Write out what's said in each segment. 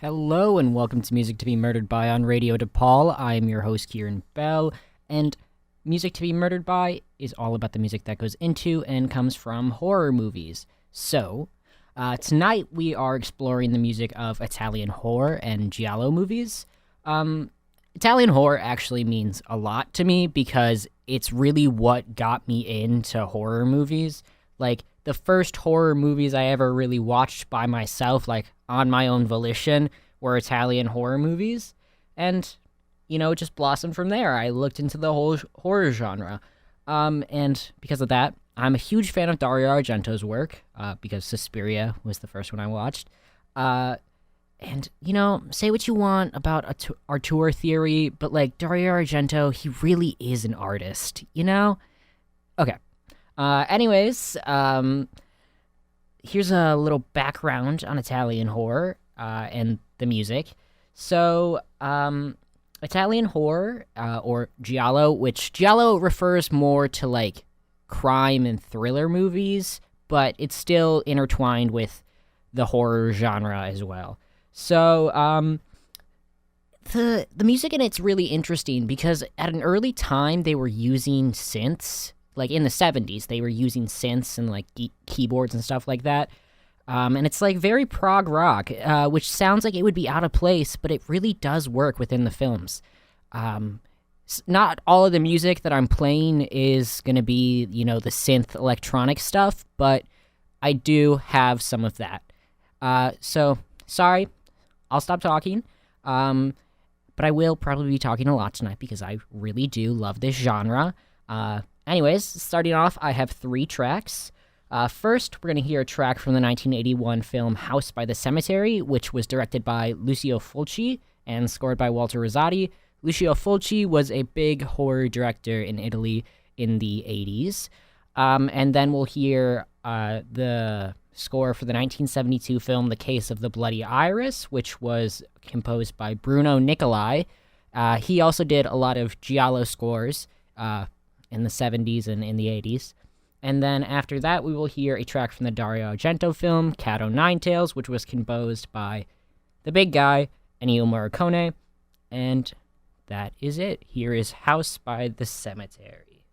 Hello and welcome to Music to be Murdered By on Radio Depaul. I am your host, Kieran Bell, and Music to be Murdered By is all about the music that goes into and comes from horror movies. So, tonight we are exploring the music of Italian horror and giallo movies. Italian horror actually means a lot to me because it's really what got me into horror movies. Like, the first horror movies I ever really watched by myself, like on my own volition, were Italian horror movies. And, it just blossomed from there. I looked into the whole horror genre. And because of that, I'm a huge fan of Dario Argento's work, because Suspiria was the first one I watched. And, say what you want about auteur theory, but, Dario Argento, he really is an artist, Okay. Anyways, here's a little background on Italian horror, and the music. So, Italian horror, or giallo, which giallo refers more to, crime and thriller movies, but it's still intertwined with the horror genre as well. So, the music in it's really interesting because at an early time they were using synths. In the 70s, they were using synths and, keyboards and stuff like that. And it's, very prog rock, which sounds like it would be out of place, but it really does work within the films. Not all of the music that I'm playing is going to be, the synth electronic stuff, but I do have some of that. So, sorry, I'll stop talking. But I will probably be talking a lot tonight because I really do love this genre. Anyways, starting off, I have 3 tracks. First, we're going to hear a track from the 1981 film House by the Cemetery, which was directed by Lucio Fulci and scored by Walter Rosati. Lucio Fulci was a big horror director in Italy in the 80s. And then we'll hear the score for the 1972 film The Case of the Bloody Iris, which was composed by Bruno Nicolai. He also did a lot of giallo scores, in the 70s and in the 80s. And then after that, we will hear a track from the Dario Argento film, Cat O' Nine Tails, which was composed by the big guy, Ennio Morricone. And that is it. Here is House by the Cemetery.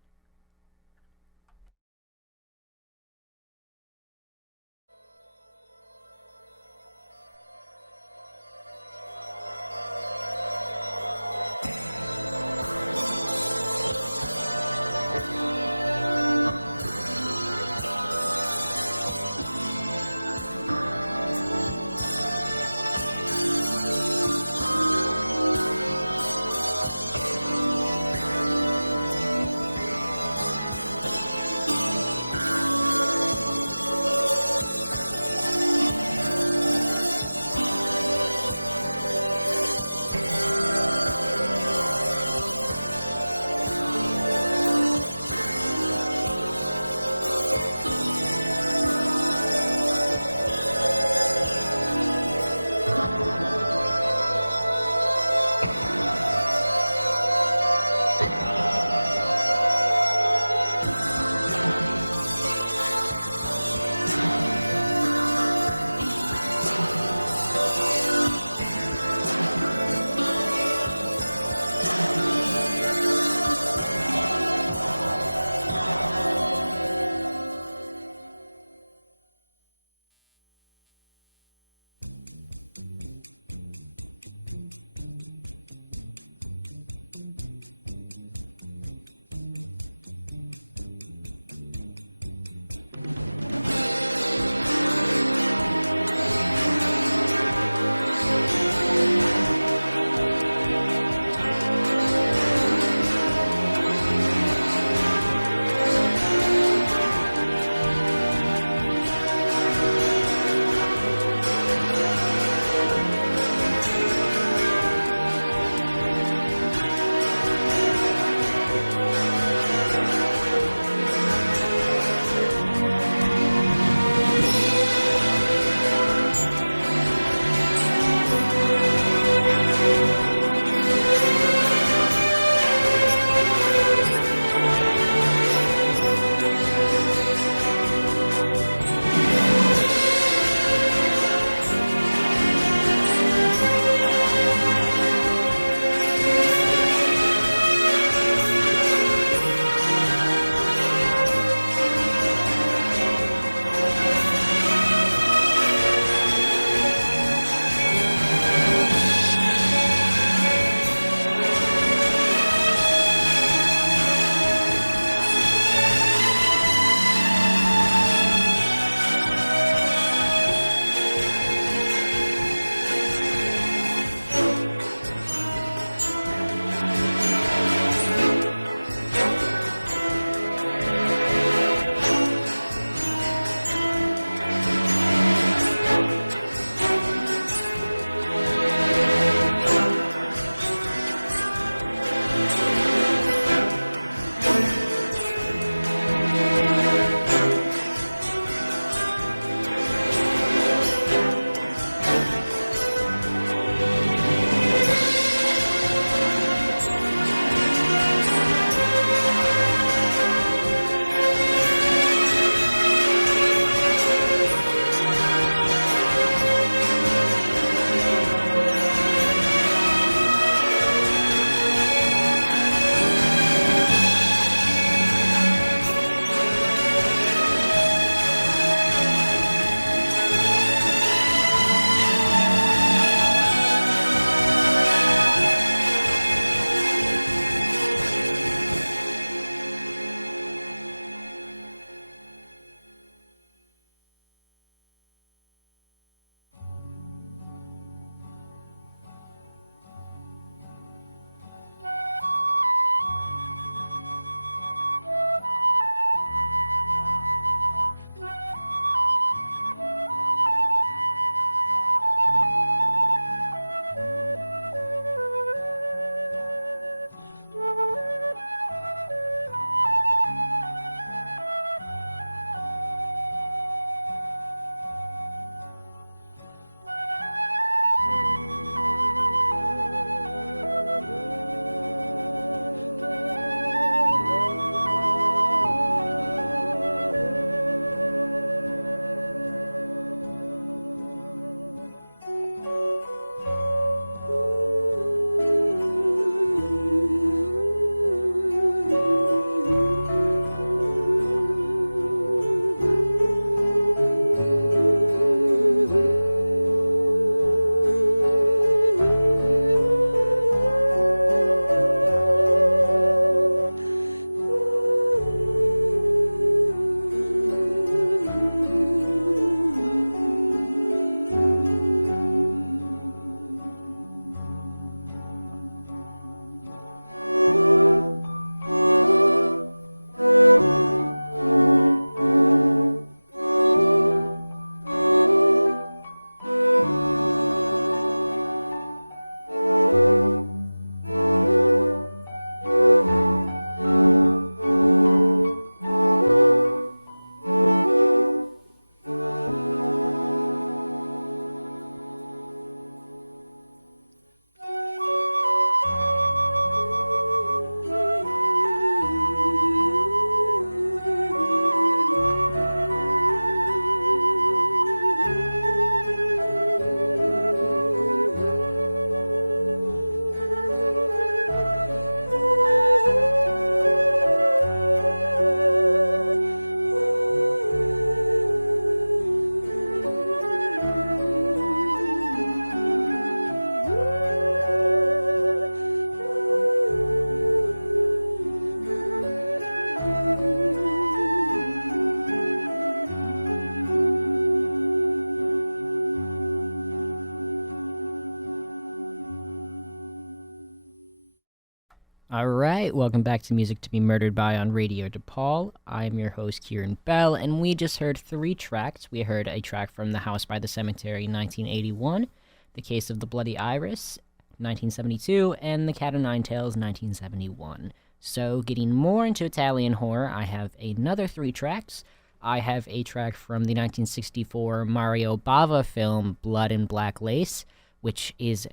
All right, welcome back to Music to be Murdered by on Radio Depaul. I'm your host, Kieran Bell, and we just heard three tracks. We heard a track from The House by the Cemetery, 1981, The Case of the Bloody Iris, 1972, and The Cat o' Nine Tails, 1971. So, getting more into Italian horror, I have another three tracks. I have a track from the 1964 Mario Bava film, Blood and Black Lace, which is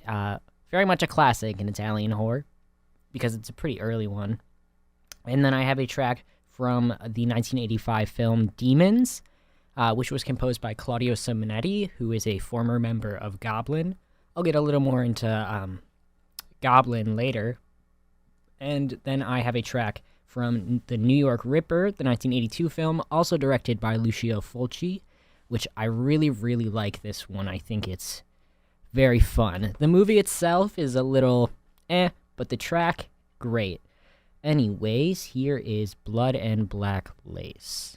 very much a classic in Italian horror, because it's a pretty early one. And then I have a track from the 1985 film Demons, which was composed by Claudio Simonetti, who is a former member of Goblin. I'll get a little more into Goblin later. And then I have a track from The New York Ripper, the 1982 film, also directed by Lucio Fulci, which I really, really like this one. I think it's very fun. The movie itself is a little but the track, great. Anyways, here is Blood and Black Lace.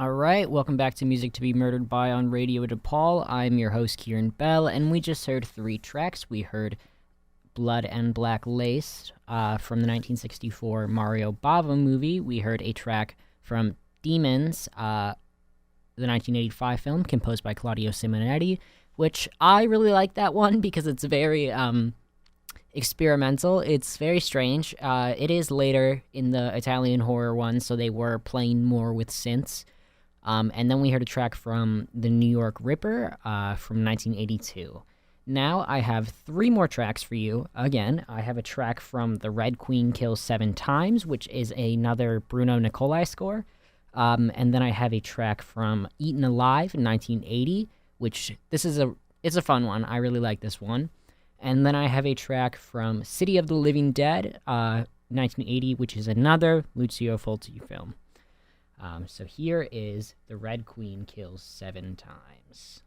All right, welcome back to Music to be Murdered by on Radio Depaul. I'm your host, Kieran Bell, and we just heard 3 tracks. We heard Blood and Black Lace from the 1964 Mario Bava movie. We heard a track from Demons, the 1985 film, composed by Claudio Simonetti, which I really like that one because it's very experimental. It's very strange. It is later in the Italian horror one, so they were playing more with synths. And then we heard a track from The New York Ripper from 1982. Now I have 3 more tracks for you. Again, I have a track from The Red Queen Kills 7 Times, which is another Bruno Nicolai score. And then I have a track from Eaten Alive in 1980, which it's a fun one. I really like this one. And then I have a track from City of the Living Dead, 1980, which is another Lucio Fulci film. So here is The Red Queen Kills 7 Times.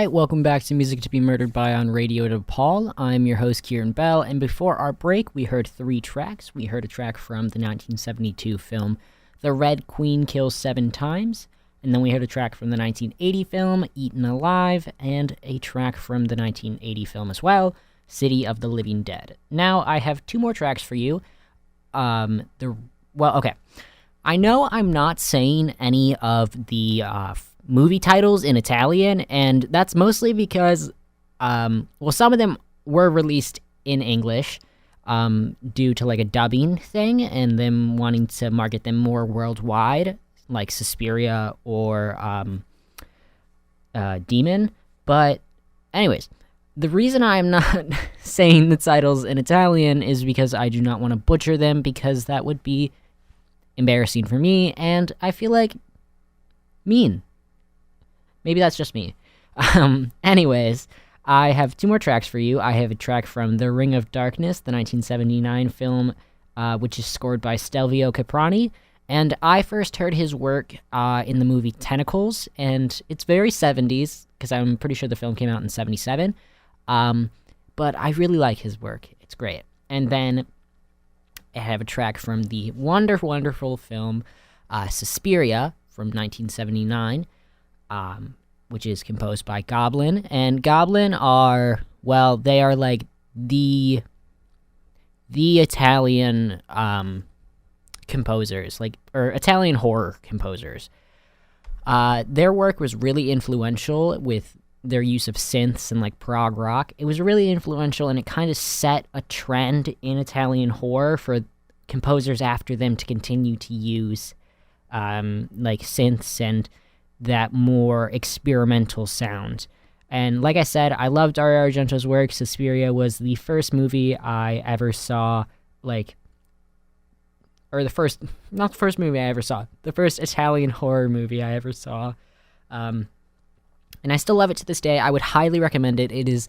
right, welcome back to Music to be Murdered by on Radio Depaul. I'm your host, Kieran Bell, and before our break, we heard 3 tracks. We heard a track from the 1972 film The Red Queen Kills 7 Times, and then we heard a track from the 1980 film Eaten Alive, and a track from the 1980 film as well, City of the Living Dead. Now, I have 2 more tracks for you. Okay. I know I'm not saying any of the movie titles in Italian, and that's mostly because, some of them were released in English due to like a dubbing thing and them wanting to market them more worldwide, like Suspiria or Demon. But anyways, the reason I'm not saying the titles in Italian is because I do not want to butcher them, because that would be embarrassing for me, and I feel like mean. Maybe that's just me. Anyways, I have 2 more tracks for you. I have a track from The Ring of Darkness, the 1979 film, which is scored by Stelvio Caproni, and I first heard his work in the movie Tentacles, and it's very 70s, because I'm pretty sure the film came out in 77, but I really like his work. It's great. And then I have a track from the wonderful film Suspiria from 1979, which is composed by Goblin. And Goblin are, they are like the Italian composers, or Italian horror composers. Their work was really influential with their use of synths and like prog rock. It was really influential, and it kind of set a trend in Italian horror for composers after them to continue to use like synths and that more experimental sound. And like I said, I loved Dario Argento's work. Suspiria was the first movie I ever saw, not the first movie I ever saw, the first Italian horror movie I ever saw. And I still love it to this day. I would highly recommend it. It is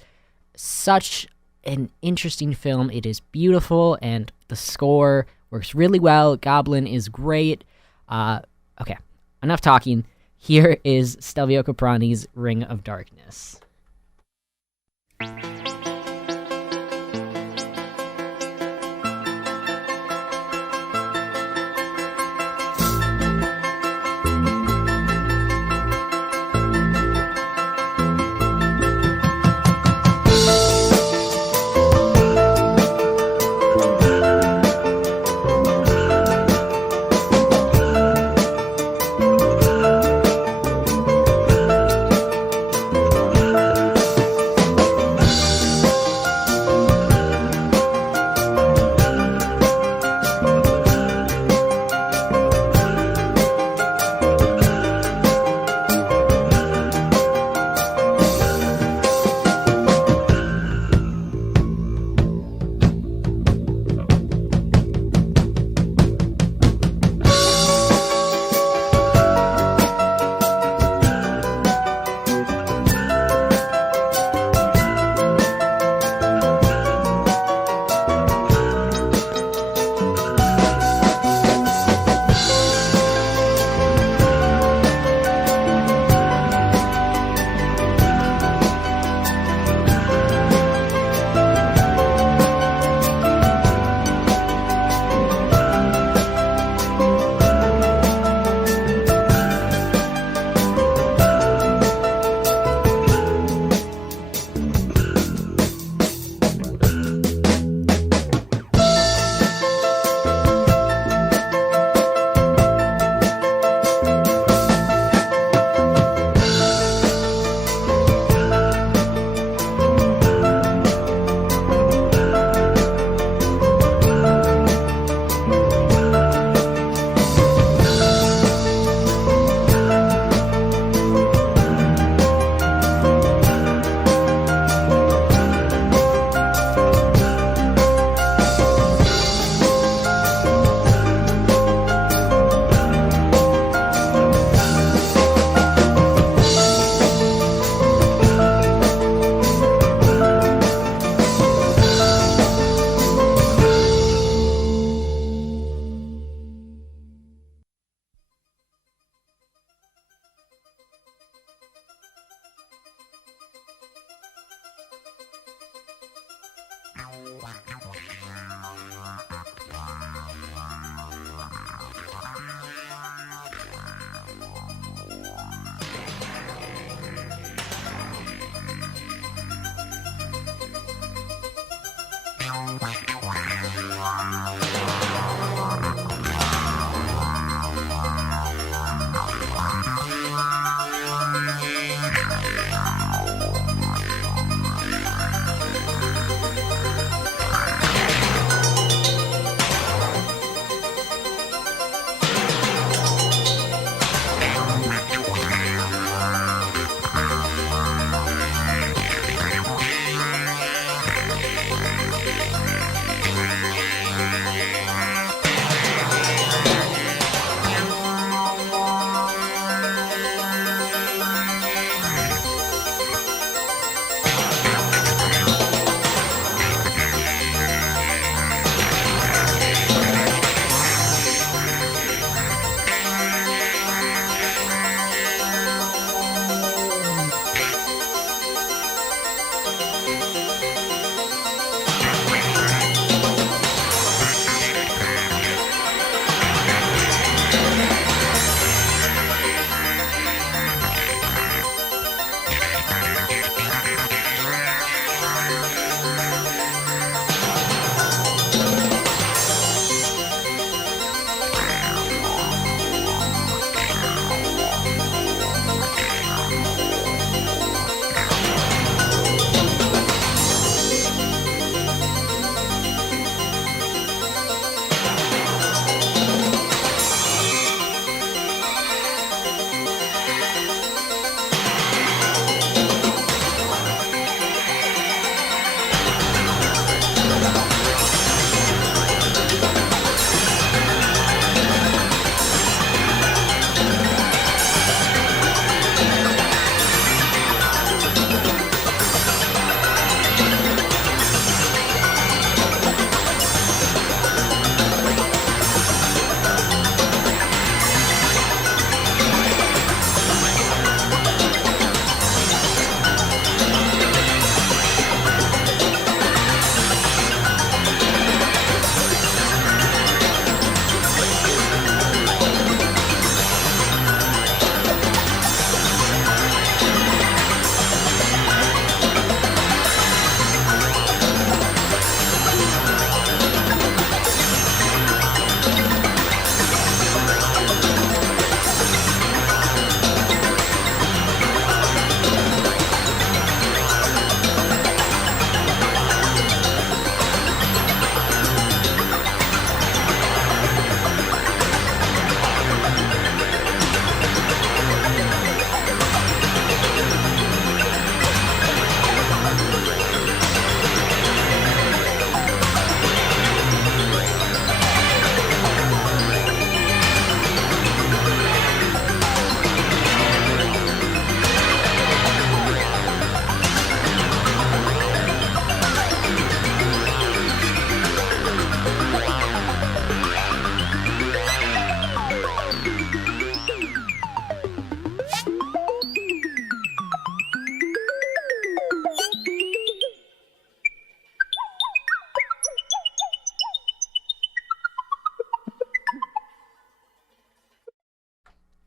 such an interesting film. It is beautiful, and the score works really well. Goblin is great. Okay, enough talking. Here is Stelvio Caproni's Ring of Darkness.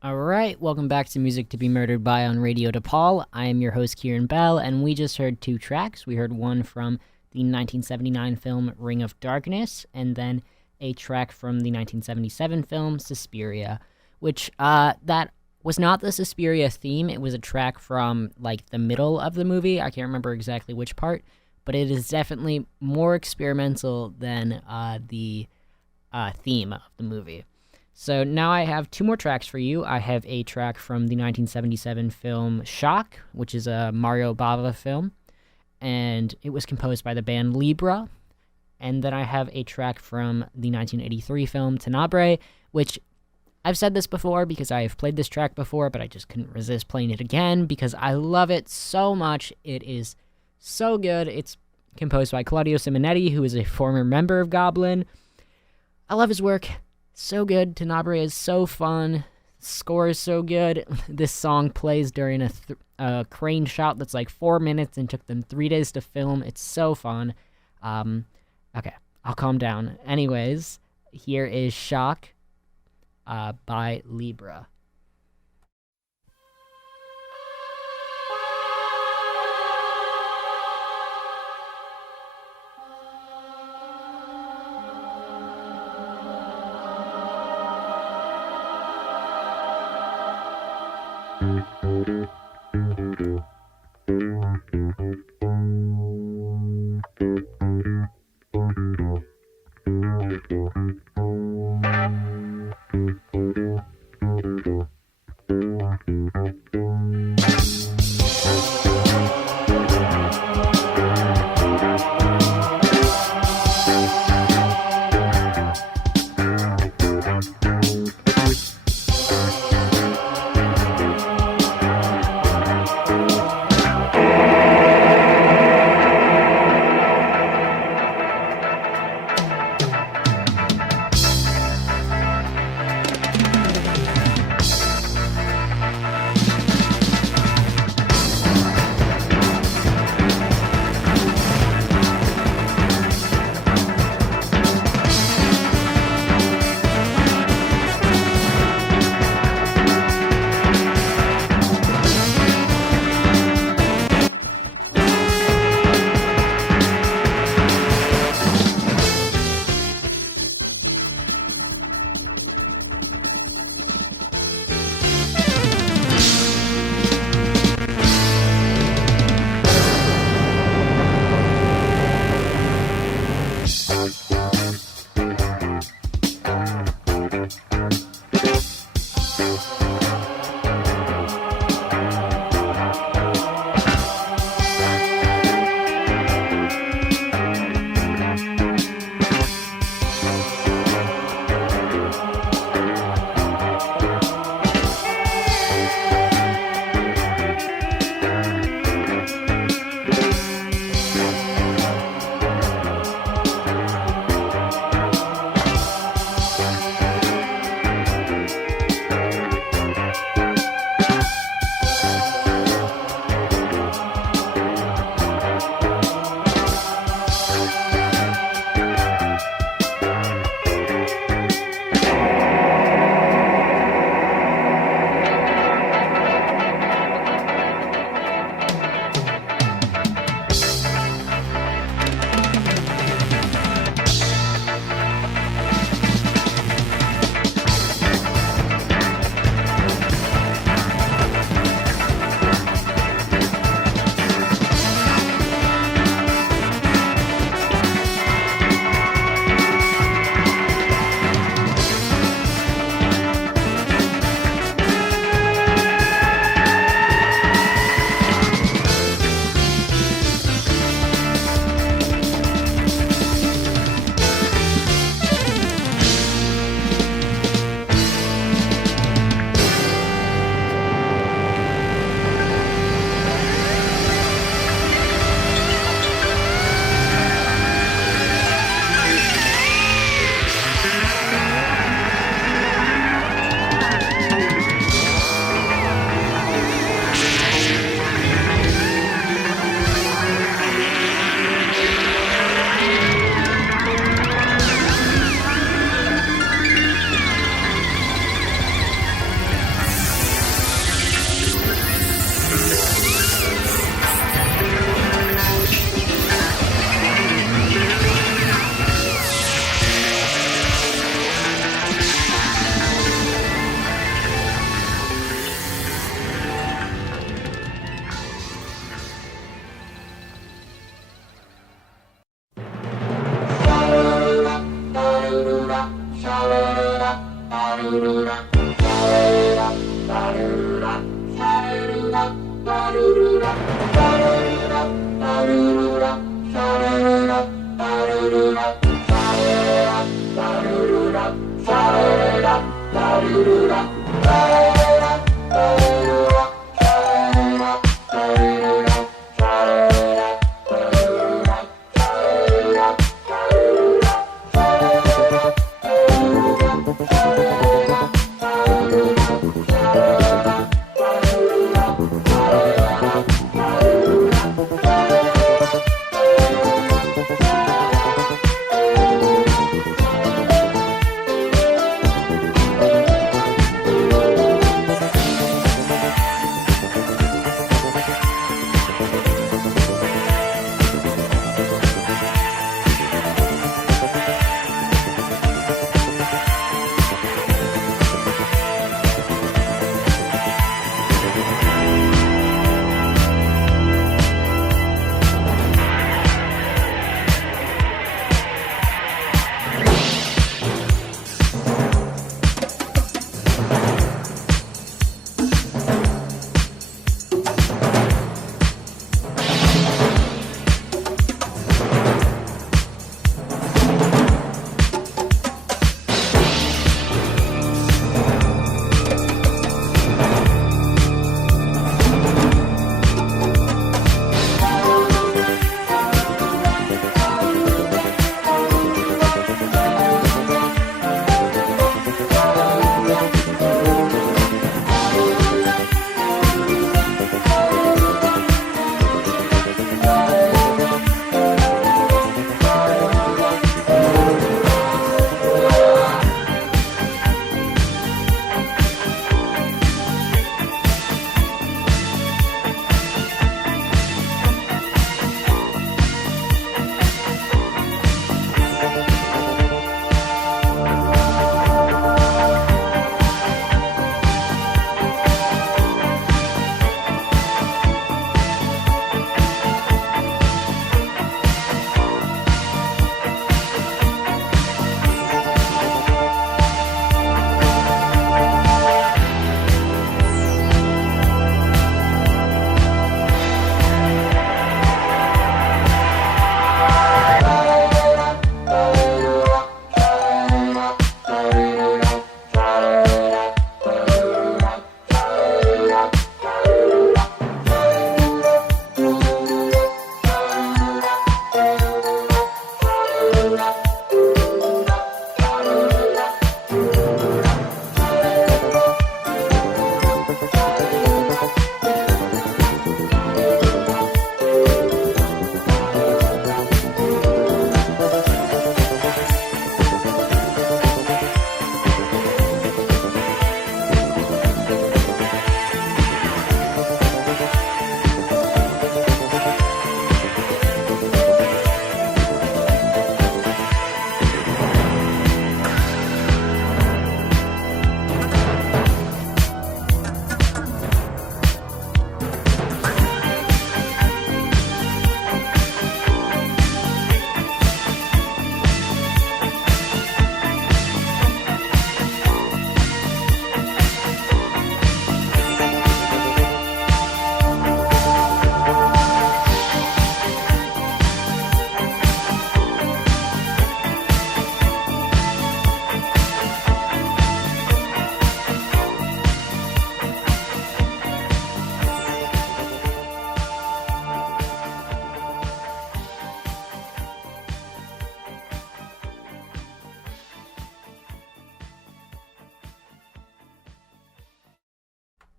All right, welcome back to Music to be Murdered by on Radio Depaul. I am your host, Kieran Bell, and we just heard two tracks. We heard one from the 1979 film Ring of Darkness, and then a track from the 1977 film Suspiria, which that was not the Suspiria theme. It was a track from like the middle of the movie. I can't remember exactly which part, but it is definitely more experimental than the theme of the movie. So now I have two more tracks for you. I have a track from the 1977 film Shock, which is a Mario Bava film, and it was composed by the band Libra. And then I have a track from the 1983 film Tenebrae, which I've said this before because I have played this track before, but I just couldn't resist playing it again because I love it so much. It is so good. It's composed by Claudio Simonetti, who is a former member of Goblin. I love his work. So good. Tenebrae is so fun. Score is so good. This song plays during a crane shot that's like 4 minutes and took them 3 days to film. It's so fun. Okay, I'll calm down. Anyways, here is Shock by Libra.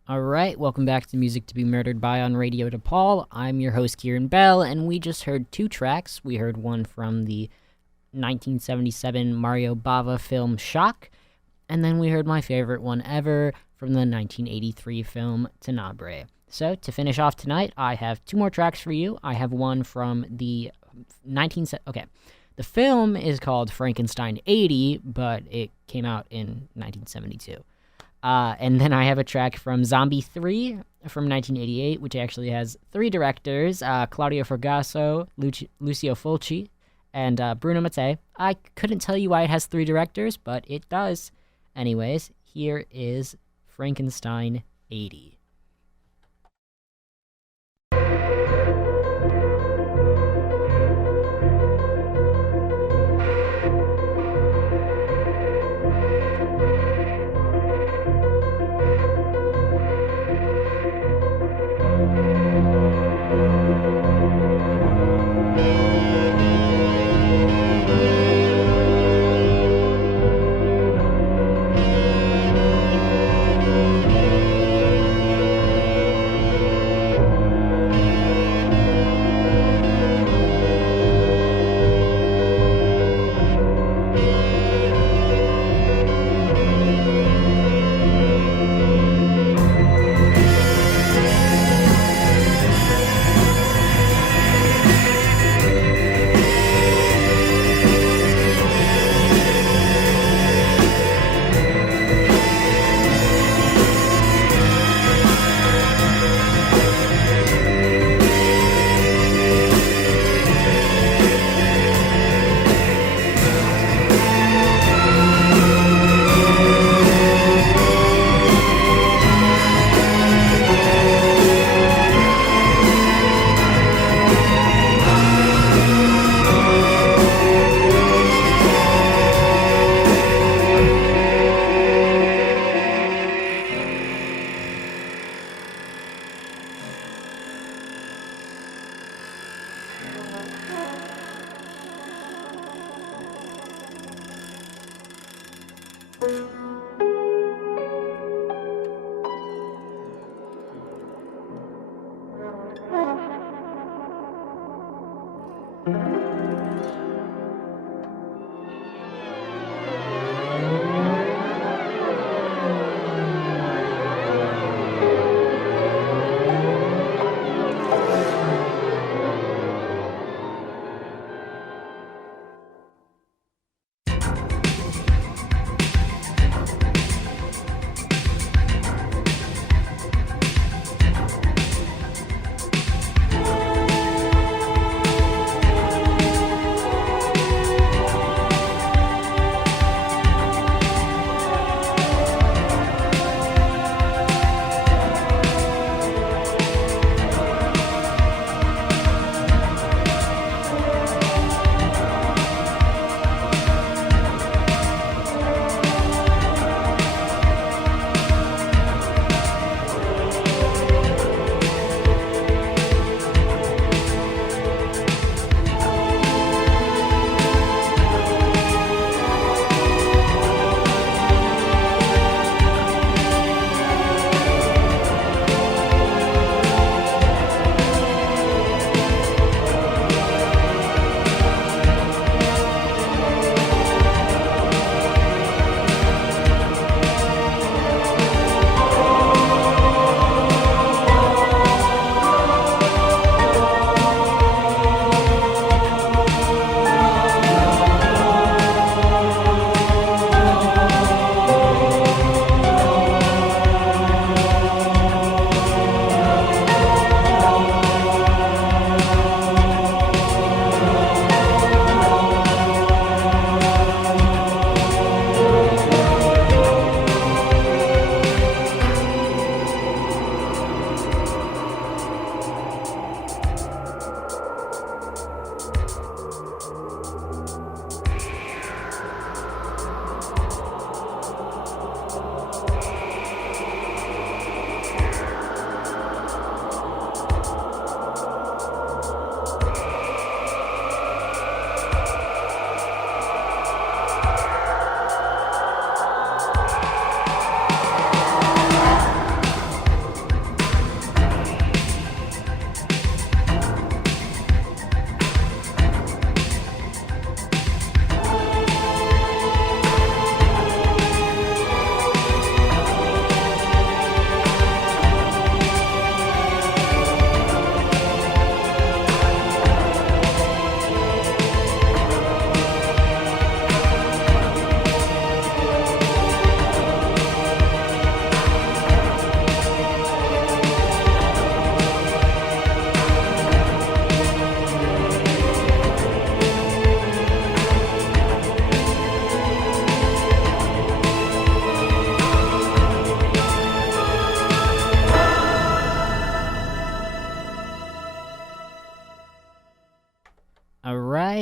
All right, welcome back to Music to be Murdered by on Radio Depaul. I'm your host, Kieran Bell, and we just heard two tracks. We heard one from the 1977 Mario Bava film Shock, and then we heard my favorite one ever from the 1983 film Tenebrae. So, to finish off tonight, I have two more tracks for you. I have one from the Okay, the film is called Frankenstein 80, but it came out in 1972. And then I have a track from Zombie 3 from 1988, which actually has three directors, Claudio Fragasso, Lucio Fulci, and Bruno Mattei. I couldn't tell you why it has three directors, but it does. Anyways, here is Frankenstein 80.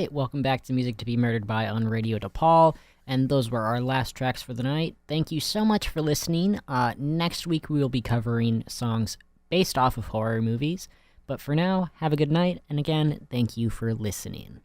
right, welcome back to Music to Be Murdered By on Radio Depaul, and those were our last tracks for the night. Thank you so much for listening. Next week we will be covering songs based off of horror movies, but for now, have a good night, and again, thank you for listening.